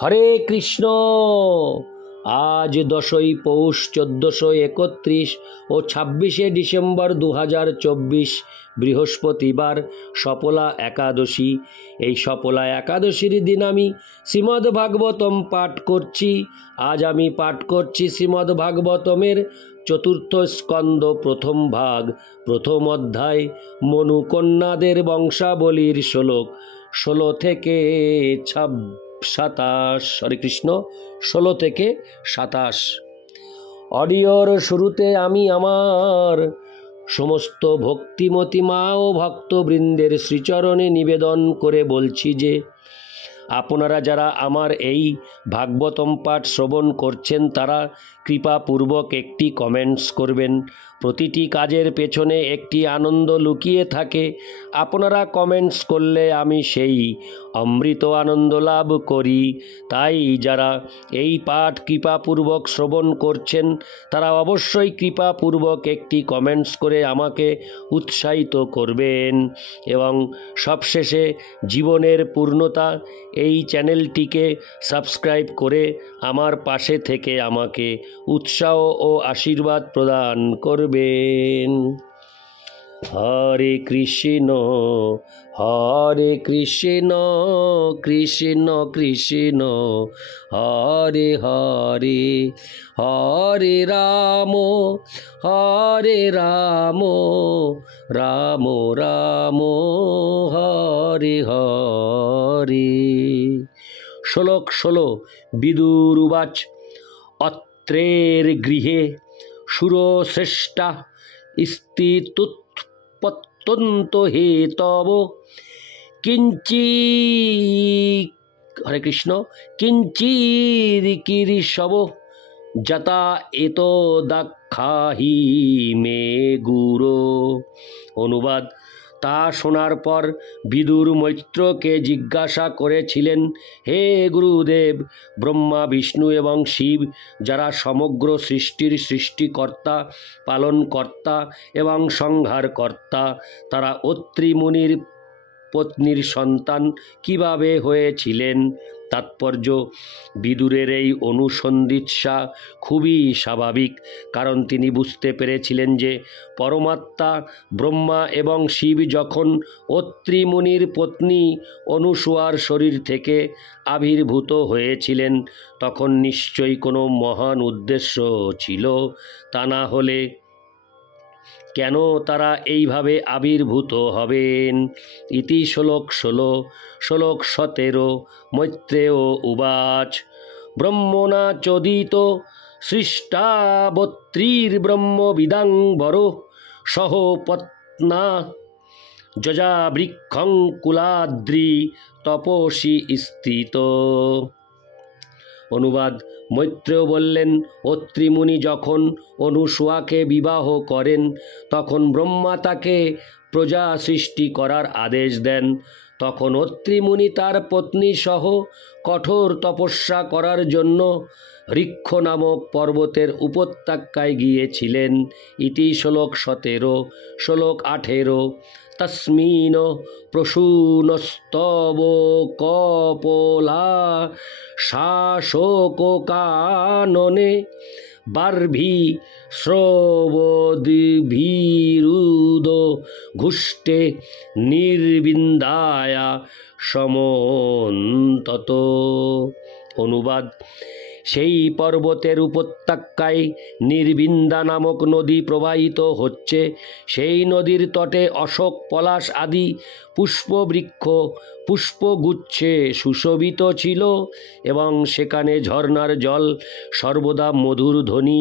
হরে কৃষ্ণ। আজ 10ই পৌষ 1431 ও 26শে ডিসেম্বর 2024 বৃহস্পতিবার, সপলা একাদশী। এই সপলা একাদশীর দিন আমি শ্রীমদ্ ভাগবতম পাঠ করছি। আজ আমি পাঠ করছি শ্রীমদ্ ভাগবতমের চতুর্থ স্কন্দ প্রথম ভাগ, প্রথম অধ্যায়, মনুকন্যাদের বংশাবলীর শ্লোক 16 থেকে 27। হরে কৃষ্ণ। 16 থেকে 27। অডিওর শুরুতে আমি আমার সমস্ত ভক্তিমতী মা ও ভক্তবৃন্দের শ্রীচরণে নিবেদন করে বলছি যে আপনারা যারা আমার এই ভাগবতম পাঠ শ্রবণ করছেন তারা কৃপাপূর্বক একটি কমেন্টস করবেন। প্রতিটি কাজের পেছনে একটি আনন্দ লুকিয়ে থাকে। আপনারা কমেন্টস করলে আমি সেই অমৃত আনন্দ লাভ করি। তাই যারা এই পাঠ কৃপাপূর্বক শ্রবণ করছেন তারা অবশ্যই কৃপাপূর্বক একটি কমেন্টস করে আমাকে উৎসাহিত করবেন। এবং সবশেষে জীবনের পূর্ণতা এই চ্যানেলটিকে সাবস্ক্রাইব করে আমার পাশে থেকে আমাকে উৎসাহ ও আশীর্বাদ প্রদান করবেন। হরে কৃষ্ণ হরে কৃষ্ণ কৃষ্ণ কৃষ্ণ হরে হরে, হরে রাম রাম রাম হরে হরে। শ্লোক 16। বিদুর উবাচ অত্রের গৃহে সুরশ্রেষ্ঠা স্থিতুৎপত্যন্ত হেতব হরে কৃষ্ণ কিঞ্চিদিকিরিষব যতা এতো দাক্ষাহি মে গুরো। অনুবাদ: তা শোনার পর বিদুর মৈত্রকে জিজ্ঞাসা করেছিলেন, হে গুরুদেব, ব্রহ্মা, বিষ্ণু এবং শিব, যারা সমগ্র সৃষ্টির সৃষ্টিকর্তা, পালনকর্তা এবং সংহারকর্তা, তারা অত্রি মুনির পত্নীর সন্তান কিভাবে হয়েছিলেন? তাৎপর্য: বিদুরের এই অনুসন্ধিৎসা খুবই স্বাভাবিক, কারণ তিনি বুঝতে পেরেছিলেন যে পরমাত্মা ব্রহ্মা এবং শিব যখন অত্রি মুনির পত্নী অনুসূয়ার শরীর থেকে আবির্ভূত হয়েছিলেন তখন নিশ্চয়ই কোনো মহান উদ্দেশ্য ছিল। তা না হলে কেন তারা এইভাবে আবির্ভূত হবেন? ইতি শ্লোক 16। শ্লোক 17। মৈত্রেয় উবাচ ব্রহ্মণা চোদিত সৃষ্টাবত্রীর্ব্রহ্মবিদাং বর সহ পত্না যজাবৃক্ষং কুলাদ্রি তপসী স্থিত। অনুবাদ: মৈত্রেয় বললেন, অত্রিমুনি যখন অনুসূয়াকে বিবাহ করেন তখন ব্রহ্মা তাকে প্রজা সৃষ্টি করার আদেশ দেন। তখন অত্রিমুনি তার পত্নী সহ কঠোর তপস্যা করার জন্য ঋক্ষ নামক পর্বতের উপত্যকায় গিয়েছিলেন। ইতি শ্লোক 17। শ্লোক 18। তস্মিন প্রসূনস্তব কপোলা শাসোকাননে বার্ভি শ্রবদ্ভিরুদ ঘুষ্টে নির্বিন্দায়া সমন্তত। অনুবাদ: সেই পর্বতের উপত্যকায় নির্বিন্দা নামক নদী প্রবাহিত হচ্ছে। সেই নদীর তটে অশোক, পলাশ আদি পুষ্পবৃক্ষ পুষ্পগুচ্ছে সুশোভিত ছিল এবং সেখানে ঝর্ণার জল সর্বদা মধুর ধ্বনি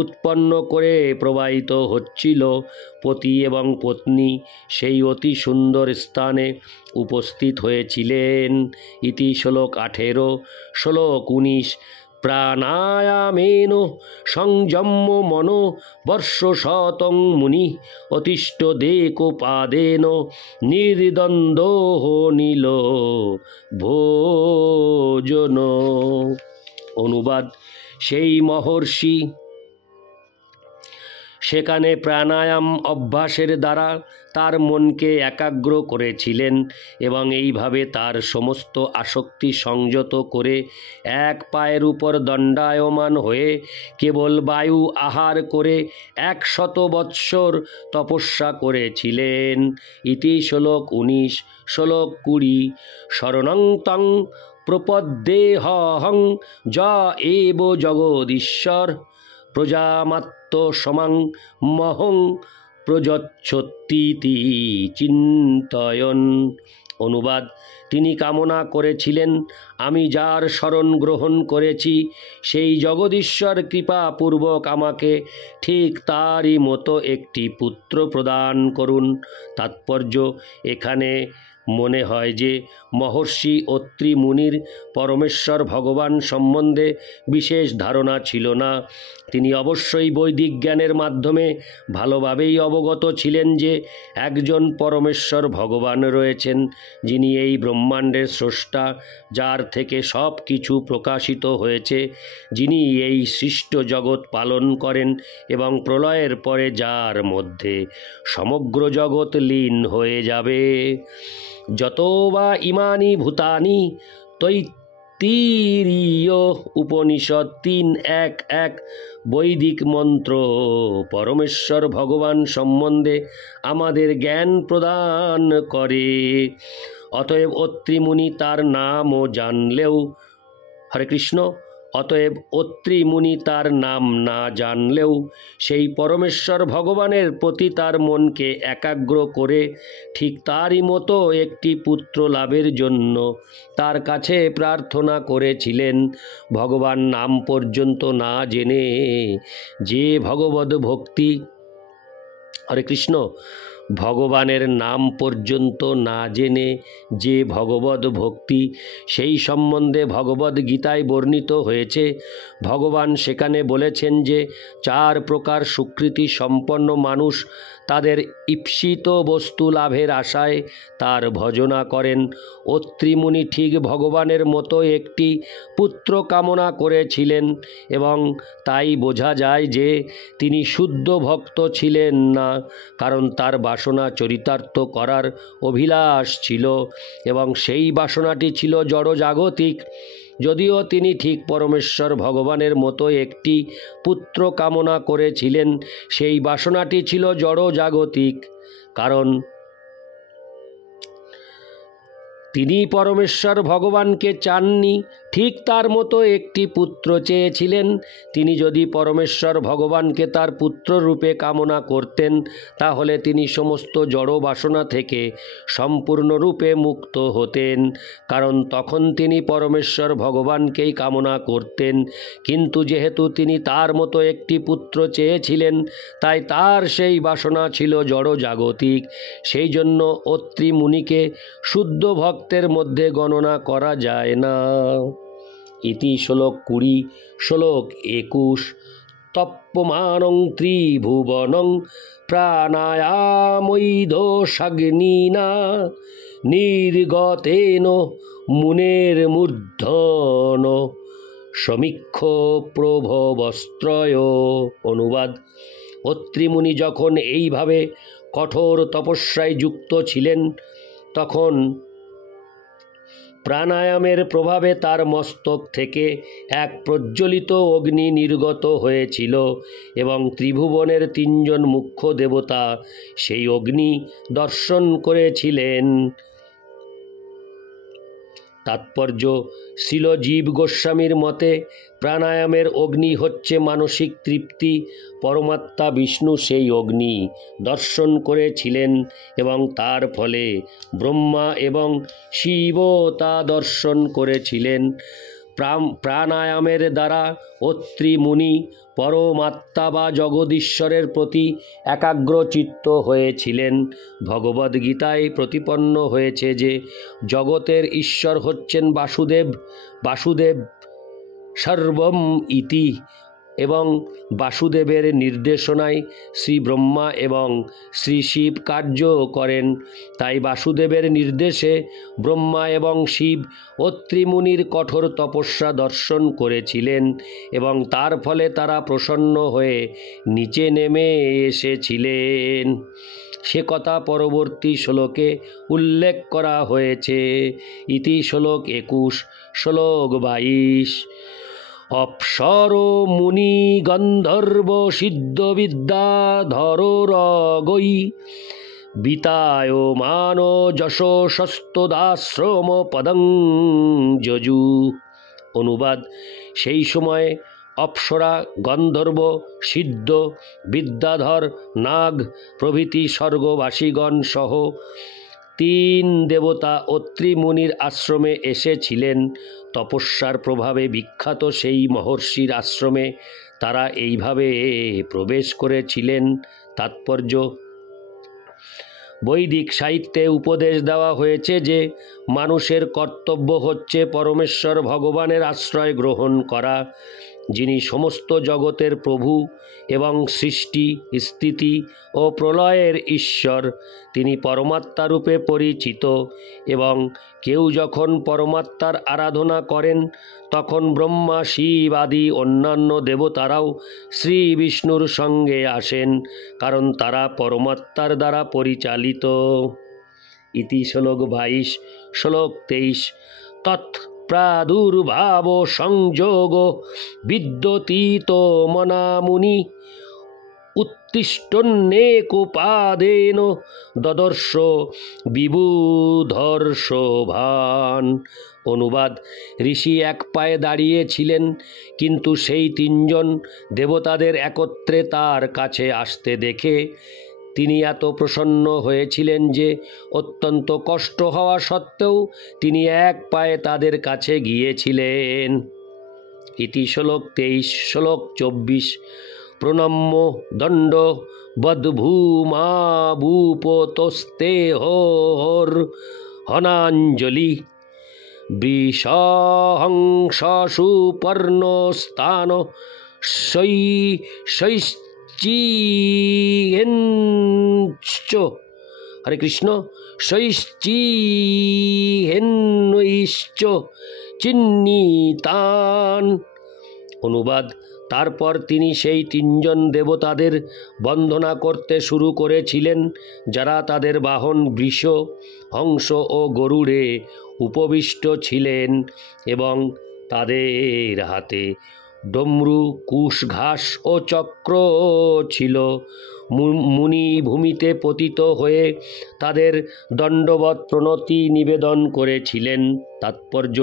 উৎপন্ন করে প্রবাহিত হচ্ছিল। পতি এবং পত্নী সেই অতি সুন্দর স্থানে উপস্থিত হয়েছিলেন। ইতি শ্লোক 18। শ্লোক 19। প্রাণায়ামেন সংযম্য মনো বর্ষশতং মুনি অতিষ্ঠদেকোপাদেন নির্দ্বন্দ্ব নীল ভোজন। অনুবাদ: সেই মহর্ষি সেখানে প্রাণায়াম অভ্যাসের দ্বারা তার মনকে একাগ্র করেছিলেন এবং এইভাবে তার সমস্ত আসক্তি সংযত করে এক পায়ের উপর দণ্ডায়মান হয়ে কেবল বায়ু আহার করে 100 বৎসর তপস্যা করেছিলেন। ইতি শ্লোক 19। শ্লোক 20। শরণং তং প্রপদ্যেহং য এব জগদীশ্বর প্রজামাত্র সমাং মহং প্রযচ্ছতীতি চিন্তয়ন। অনুবাদ: তিনি কামনা করেছিলেন, আমি যার শরণ গ্রহণ করেছি সেই জগদীশ্বর কৃপাপূর্বক আমাকে ঠিক তারই মতো একটি পুত্র প্রদান করুন। তাৎপর্য: এখানে মনে হয় যে মহর্ষি অত্রি মুনির পরমেশ্বর ভগবান সম্বন্ধে বিশেষ ধারণা ছিল না। তিনি অবশ্যই বৈদিক জ্ঞানের মাধ্যমে ভালোভাবেই অবগত ছিলেন যে একজন পরমেশ্বর ভগবান রয়েছেন, যিনি এই ব্রহ্মাণ্ডের স্রষ্টা, যার থেকে সব কিছু প্রকাশিত হয়েছে, যিনি এই সৃষ্ট জগৎ পালন করেন এবং প্রলয়ের পরে যার মধ্যে সমগ্র জগৎ লীন হয়ে যাবে। যত বা ইমানি ভূতানি তৈত্তিরীয় উপনিষদ 3:1:1 বৈদিক মন্ত্র পরমেশ্বর ভগবান সম্বন্ধে আমাদের জ্ঞান প্রদান করে। অতএব অত্রি মুনি তার নামও জানলেও, হরে কৃষ্ণ, অতএব অত্রি মুনি তার নাম না জানলেও সেই পরমেশ্বর ভগবানের প্রতি তার মনকে একাগ্র করে ঠিক তারই মতো একটি পুত্র লাভের জন্য তার কাছে প্রার্থনা করেছিলেন। ভগবান নাম পর্যন্ত না জেনে যে ভগবদ ভক্তি, হরে কৃষ্ণ, ভগবানের নাম পর্যন্ত না জেনে যে ভগবদ ভক্তি, সেই সম্বন্ধে ভগবদ গীতায় বর্ণিত হয়েছে। ভগবান সেখানে বলেছেন যে 4 প্রকার সুকৃতি সম্পন্ন মানুষ তাদের ঈপ্সিত বস্তু লাভের আশায় তার ভজনা করেন। অত্রি মুনি ঠিক ভগবানের মতো একটি পুত্র কামনা করেছিলেন এবং তাই বোঝা যায় যে তিনি শুদ্ধ ভক্ত ছিলেন না, কারণ তার বাসনা চরিতার্থ করার অভিলাষ ছিল এবং সেই বাসনাটি ছিল জড়জাগতিক। যদিও তিনি ঠিক পরমেশ্বর ভগবানের মতো একটি পুত্র কামনা করেছিলেন, সেই বাসনাটি ছিল জড়জাগতিক, কারণ তিনি পরমেশ্বর ভগবানকে চাননি। ঠিক তার মতো একটি পুত্র চেয়েছিলেন। তিনি যদি পরমেশ্বর ভগবানকে তার পুত্র রূপে কামনা করতেন, তাহলে তিনি সমস্ত জড় বাসনা থেকে সম্পূর্ণরূপে মুক্ত হতেন, কারণ তখন তিনি পরমেশ্বর ভগবানকেই কামনা করতেন। কিন্তু যেহেতু তিনি তার মতো একটি পুত্র চেয়েছিলেন, তাই তার সেই বাসনা ছিল জড়জাগতিক। সেই জন্য অত্রি মুনিকে শুদ্ধ ভক্তের মধ্যে গণনা করা যায় না। ইতি শ্লোক 20। শ্লোক 21। তপ্যমানং ত্রিভুবনং প্রাণায়ামৈধোষাগ্নিনা নির্গতেন মুনের মূর্ধন সমীক্ষ প্রভবস্ত্রয়। অনুবাদ: অত্রি মুনি যখন এইভাবে কঠোর তপস্যায় যুক্ত ছিলেন, তখন প্রাণায়ামের প্রভাবে তার মস্তক থেকে এক প্রজ্বলিত অগ্নি নির্গত হয়েছিল এবং ত্রিভুবনের 3 জন মুখ্য দেবতা সেই অগ্নি দর্শন করেছিলেন। তাৎপর্য: শ্রীল জীব গোস্বামীর মতে প্রাণায়ামের অগ্নি হচ্ছে মানসিক তৃপ্তি। পরমাত্মা বিষ্ণু সেই অগ্নি দর্শন করেছিলেন এবং তার ফলে ব্রহ্মা এবং শিব তা দর্শন করেছিলেন। প্রাণায়ামের দ্বারা অত্রি মুনি পরমাত্মা বা জগদীশ্বরের প্রতি একাগ্রচিত্ত হয়েছিলেন। ভগবদ্গীতায় প্রতিপন্ন হয়েছে যে জগতের ঈশ্বর হচ্ছেন বাসুদেব। বাসুদেব সর্বম ইতি এবং বাসুদেবের নির্দেশনায় শ্রী ব্রহ্মা এবং শ্রী শিব কার্য করেন। তাই বাসুদেবের নির্দেশে ব্রহ্মা এবং শিব অত্রি মুনির কঠোর তপস্যা দর্শন করেছিলেন এবং তার ফলে তারা প্রসন্ন হয়ে নিচে নেমে এসেছিলেন। সে কথা পরবর্তী শ্লোকে উল্লেখ করা হয়েছে। ইতি শ্লোক 21। শ্লোক 22। অপ্সর মুনি গন্ধর্ব সিদ্ধ বিদ্যাধরগৈ বিতায়মান যশস্তদাশ্রম পদং যজু। অনুবাদ: সেই সময় অপ্সরা, গন্ধর্ব, সিদ্ধ, বিদ্যাধর, নাগ প্রভৃতি স্বর্গবাসীগণ সহ 3 দেবতা অত্রি মুনির আশ্রমে এসেছিলেন। তপস্যার প্রভাবে বিখ্যাত সেই মহর্ষির আশ্রমে তারা এইভাবে প্রবেশ করেছিলেন। তাৎপর্য: বৈদিক সাহিত্যে উপদেশ দেওয়া হয়েছে যে মানুষের কর্তব্য হচ্ছে পরমেশ্বর ভগবানের আশ্রয় গ্রহণ করা, যিনি সমস্ত জগতের প্রভু এবং সৃষ্টি, স্থিতি ও প্রলয়ের ঈশ্বর। তিনি পরমাত্মারূপে পরিচিত এবং কেউ যখন পরমাত্মার আরাধনা করেন তখন ব্রহ্মা, শিব আদি অন্যান্য দেবতারাও শ্রী বিষ্ণুর সঙ্গে আসেন, কারণ তারা পরমাত্মার দ্বারা পরিচালিত। ইতি শ্লোক 22। শ্লোক 23। তৎ প্রাদুর্ভাব সংযোগ বিদ্যতীত মনামুনি উত্তিষ্ঠন্নেকোপাদেন দদর্শ বিবুধর্ষভান। অনুবাদ: ঋষি এক পায়ে দাঁড়িয়েছিলেন, কিন্তু সেই 3 জন দেবতাদের একত্রে তার কাছে আসতে দেখে তিনি এত প্রসন্ন হয়েছিলেন যে অত্যন্ত কষ্ট হওয়া সত্ত্বেও তিনি এক পায়ে তাদের কাছে গিয়েছিলেন। ইতি শ্লোক 23। শ্লোক 24। প্রণম্য দণ্ড বদ্ভূমাবুপতস্তে হোর হনাঞ্জলি বৃষহংসুপর্ণস্থান শৈশ্চিহেঞ্চ। হরে কৃষ্ণ। শৈশ্চিহেন্নৈশ্চ চিহ্নিতান। অনুবাদ: তারপর তিনি সেই 3 জন দেবতাদের বন্দনা করতে শুরু করেছিলেন, যারা তাদের বাহন বৃষ, হংস ও গরুড়ে উপবিষ্ট ছিলেন এবং তাদের হাতে ডমরু, কুশ ঘাস ও চক্র ছিল। মুনি ভূমিতে পতিত হয়ে তাদের দণ্ডবৎ প্রণতি নিবেদন করেছিলেন। তাৎপর্য: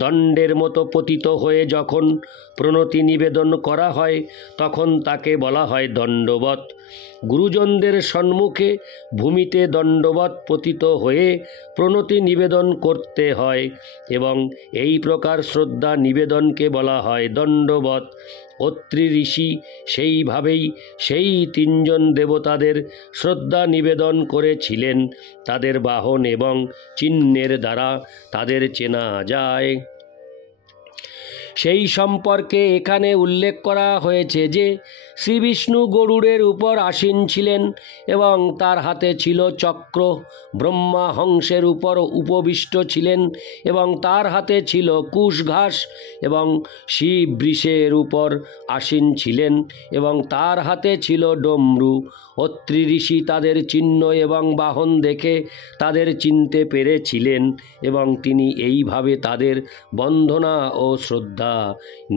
দণ্ডের মতো পতিত হয়ে যখন প্রণতি নিবেদন করা হয় তখন তাকে বলা হয় দণ্ডবৎ। গুরুজনদের সম্মুখে ভূমিতে দণ্ডবৎ পতিত হয়ে প্রণতি নিবেদন করতে হয় এবং এই প্রকার শ্রদ্ধা নিবেদনকে বলা হয় দণ্ডবৎ। অত্রি ঋষি সেইভাবেই সেই 3 জন দেবতাদের শ্রদ্ধা নিবেদন করেছিলেন। তাদের বাহন এবং চিহ্নের দ্বারা তাদের চেনা যায়। সেই সম্পর্কে এখানে উল্লেখ করা হয়েছে যে শ্রীবিষ্ণু গরুড়ের উপর আসীন ছিলেন এবং তার হাতে ছিল চক্র। ব্রহ্মা হংসের উপর উপবিষ্ট ছিলেন এবং তার হাতে ছিল কুশ ঘাস এবং শিব বৃষের উপর আসীন ছিলেন এবং তার হাতে ছিল ডমরু। অত্রি ঋষি তাদের চিহ্ন এবং বাহন দেখে তাদের চিনতে পেরেছিলেন এবং তিনি এইভাবে তাদের বন্দনা ও শ্রদ্ধা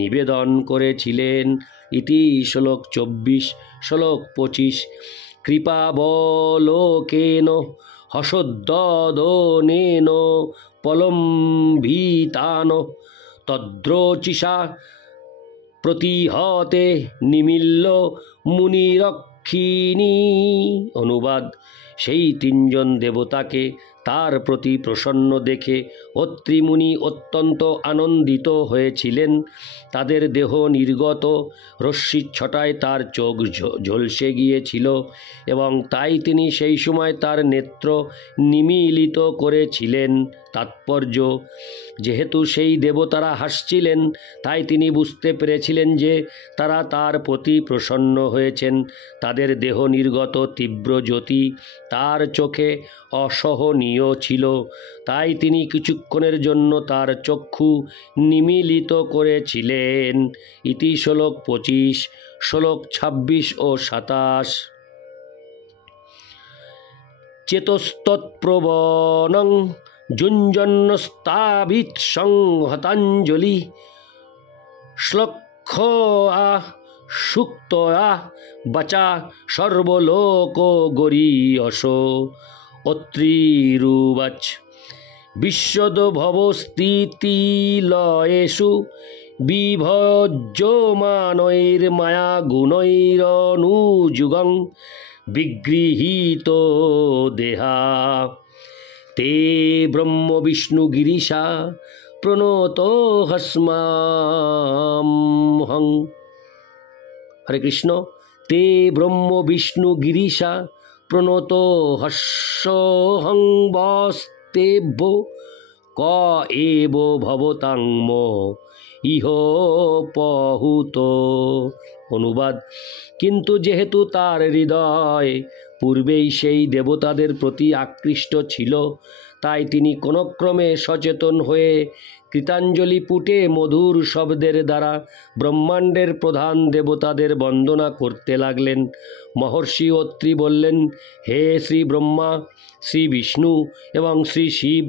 নিবেদন করেছিলেন। ইতি শ্লোক 24। শ্লোক 25। কৃপাবলোকেন হসোদ্দনেন পলম্ভিতান তদ্রোচিষা প্রতিহতে নিমিল্য মুনিরক্ষিণী। অনুবাদ: সেই 3 জন দেবতাকে তার প্রতি প্রসন্ন দেখে অত্রি মুনি অত্যন্ত আনন্দিত হয়েছিলেন। তাদের দেহ নির্গত রশ্মিচ্ছটায় তার চোখ ঝলসে গিয়েছিল এবং তাই তিনি সেই সময় তার নেত্র নিমীলিত করেছিলেন। তাৎপর্য, যেহেতু সেই দেবতারা হাসছিলেন, তাই তিনি বুঝতে পেরেছিলেন যে তারা তার প্রতি প্রসন্ন হয়েছেন। তাদের দেহ নির্গত তীব্র জ্যোতি তার চোখে অসহনীয় ছিল, তাই তিনি কিছুক্ষণের জন্য তার চক্ষু নিমীলিত করেছিলেন। ইতি শ্লোক 25, শ্লোক 26 ও 27। চেতস্তৎপ্রবণং যুঞ্জন্নস্তাবিৎ সংহতাঞ্জলি শ্লক্ষয়া সুক্তয়া বাচা সর্বলোক গরীয়স। অত্রিরুবাচ বিশ্বদ ভবস্থিতিলয়েষু বিভজ্যমানৈর্মায়া গুণৈরনুযুগং বিগৃহীত দেহা তে ব্রহ্ম বিষ্ণু গিরিশা প্রণত হস্মাহং। হরে কৃষ্ণ। তে ব্রহ্ম বিষ্ণু গিরিশা প্রণত হস্যহং বস্তেভ্য ক এব ভবতাং ইহ পহুত। অনুবাদ: কিন্তু যেহেতু তার হৃদয় পূর্বেই সেই দেবতাদের প্রতি আকৃষ্ট ছিল, তাই তিনি কোনক্রমে সচেতন হয়ে কৃতাঞ্জলি পুটে মধুর শব্দের দ্বারা ব্রহ্মাণ্ডের প্রধান দেবতাদের বন্দনা করতে লাগলেন। মহর্ষি অত্রি বললেন, হে শ্রী ব্রহ্মা, শ্রী বিষ্ণু এবং শ্রী শিব,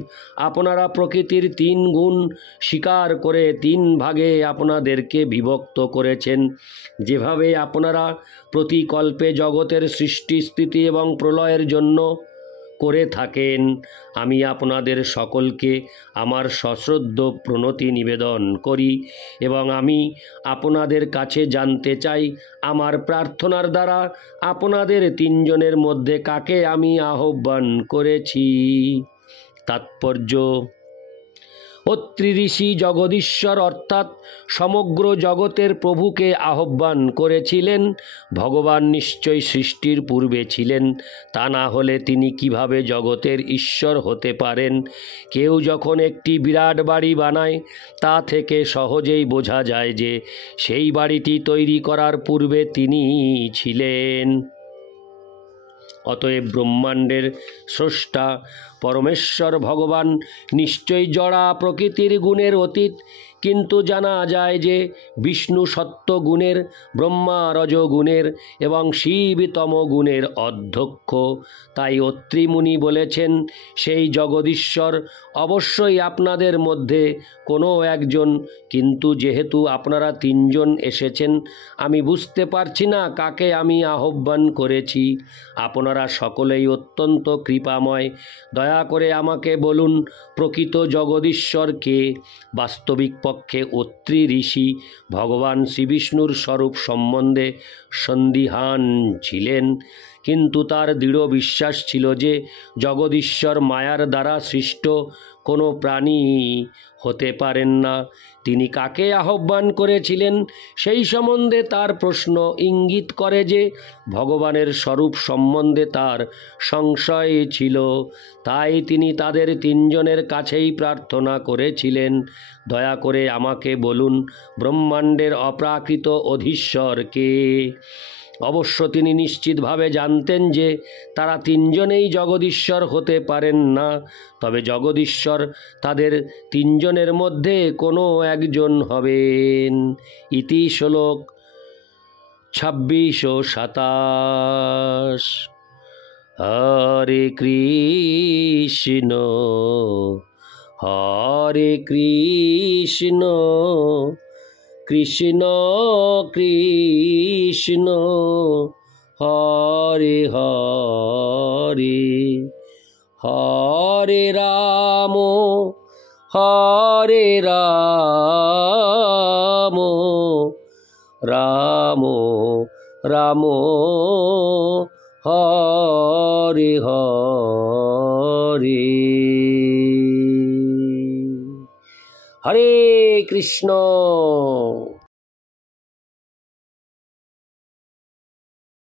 আপনারা প্রকৃতির 3 গুণ স্বীকার করে 3 ভাগে আপনাদেরকে বিভক্ত করেছেন। যেভাবে আপনারা প্রতিকল্পে জগতের সৃষ্টি, স্থিতি এবং প্রলয়ের জন্য করে থাকেন, আমি আপনাদের সকলকে আমার সশ্রদ্ধ প্রণতি নিবেদন করি এবং আমি আপনাদের কাছে জানতে চাই, আমার প্রার্থনার দ্বারা আপনাদের 3 জনের মধ্যে কাকে আমি আহ্বান করেছি। তাৎপর্য: অত্রি ঋষি জগদীশ্বর অর্থাৎ সমগ্র জগতের প্রভুকে আহ্বান করেছিলেন। ভগবান নিশ্চয় সৃষ্টির পূর্বে ছিলেন, তা না হলে তিনি কিভাবে জগতের ঈশ্বর হতে পারেন? কেউ যখন একটি বিরাট বাড়ি বানায়, তা থেকে সহজেই বোঝা যায় যে সেই বাড়িটি তৈরি করার পূর্বে তিনি ছিলেন। অতএব ব্রহ্মাণ্ডের স্রষ্টা পরমেশ্বর ভগবান নিশ্চয়ই জড়া প্রকৃতির গুণের অতীত, কিন্তু জানা যায় যে বিষ্ণু সত্য গুণের, ব্রহ্মা রজগুণের এবং শিব তমগুণের অধ্যক্ষ। তাই অত্রি মুনি বলেছেন, সেই জগদীশ্বর অবশ্যই আপনাদের মধ্যে কোনো একজন, কিন্তু যেহেতু আপনারা 3 জন এসেছেন, আমি বুঝতে পারছি না কাকে আমি আহ্বান করেছি। আপনারা সকলেই অত্যন্ত কৃপাময়, দয়া করে আমাকে বলুন, প্রকৃত জগদীশ্বর কে? বাস্তবিক পক্ষে অত্রি ঋষি ভগবান শ্রীবিষ্ণুর স্বরূপ সম্বন্ধে সন্দিহান ছিলেন, কিন্তু তার দৃঢ় বিশ্বাস ছিল যে জগদীশ্বর মায়ার দ্বারা সৃষ্ট কোনো প্রাণী হতে পারেন না। তিনি কাকে আহ্বান করেছিলেন সেই সম্বন্ধে তার প্রশ্ন ইঙ্গিত করে যে ভগবানের স্বরূপ সম্বন্ধে তার সংশয় ছিল। তাই তিনি তাদের 3 জনের কাছেই প্রার্থনা করেছিলেন, দয়া করে আমাকে বলুন, ব্রহ্মাণ্ডের অপ্রাকৃত অধীশ্বর কে? অবশ্য তিনি নিশ্চিতভাবে জানতেন যে তারা 3 জনেই জগদীশ্বর হতে পারেন না, তবে জগদীশ্বর তাদের 3 জনের মধ্যে কোনো একজন হবেন। ইতি শ্লোক 26 ও 27। হরে কৃষ্ণ হরে কৃষ্ণ কৃষ্ণ কৃষ্ণ হরে হরে, হরে রাম হরে রাম, রাম রাম হরে হরে। হরে কৃষ্ণ।